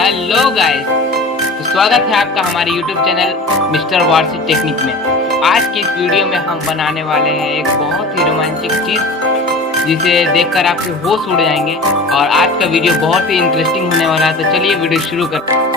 Hello guys, तो स्वागत है आपका हमारे YouTube channel mister Warsi technique में। आज की इस वीडियो में हम बनाने वाले हैं एक बहुत ही रोमांचक चीज़ जिसे देखकर आपके होश उड़ जाएंगे। और आज का वीडियो बहुत ही इंटरेस्टिंग होने वाला है, तो चलिए वीडियो शुरू करते हैं।